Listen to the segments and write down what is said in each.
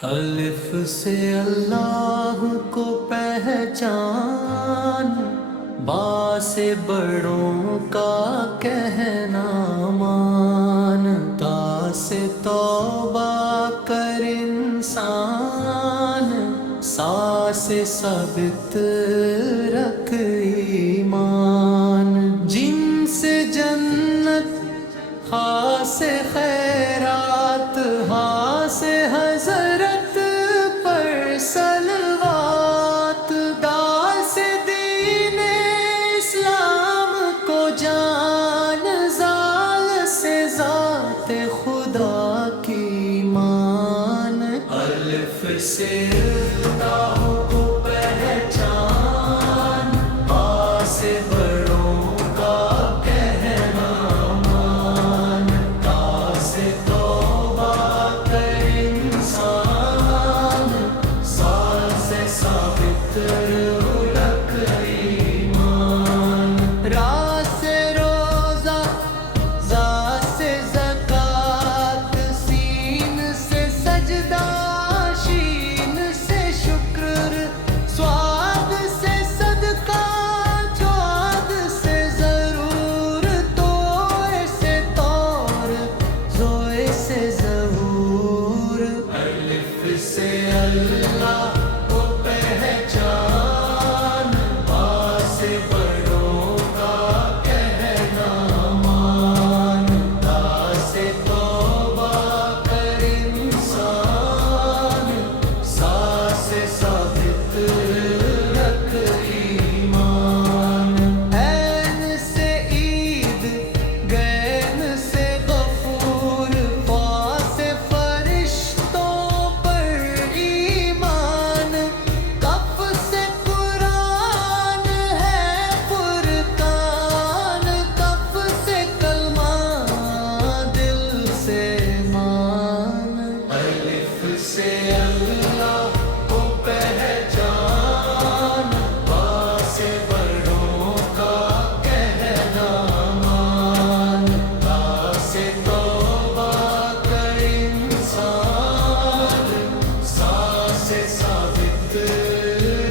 الف سے اللہ کو پہچان، با سے بڑوں کا کہنا مان، تا سے توبہ کر انسان، سا سے ثابت رکھ ایمان، جن سے جنت، خا سے خیرات، ہا سے حضرت پر صلوات، دال سے دین اسلام کو جان، زال سے ذات خدا کی مان، الف سے اللہ کو پہچان، با سے بڑوں کا کہنا مان، تا سے توبہ کر انسان، سا سے ثابت رکھ ایمان، را سے روزہ، زا سے زکوٰۃ، سین سے سجدہ، شین سے شکر، سواد سے صدقہ، چواد سے ضرور، توئے سے طور، زوئے سے ظہور، الف سے اللہ کو پہچان، با سے بڑوں کا کہنا مان، تا سے توبہ کر انسان، سا سے ثابت رکھ ایمان، عین سے عید، غین سے غفور، فا سے فرشتوں پر ایمان، کف سے قرآن ہے فرقان، کف سے کلمہ، دل سے مان، الف سے اللہ کو پہچان، با سے بڑوں کا کہنا مان، تا سے توبہ کر انسان، سا سے ثابت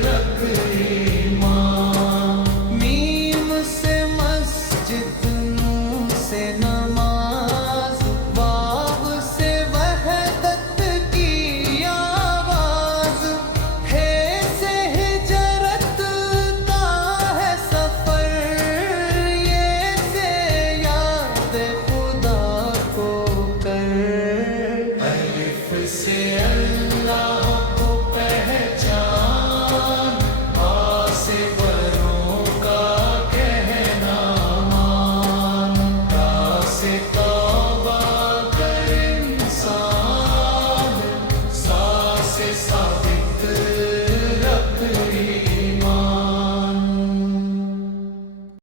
رکھ ایمان، میم سے مسجد، نون سے نماز، واو سے وحدت کی آواز، ہے سے ہجرت کا ہے سفر، یہ سے یاد خدا کو کر، الف سے اللہ کو پہچان، با سے بڑوں کا کہنا مان، تا سے توبہ کر انسان، سا سے ثابت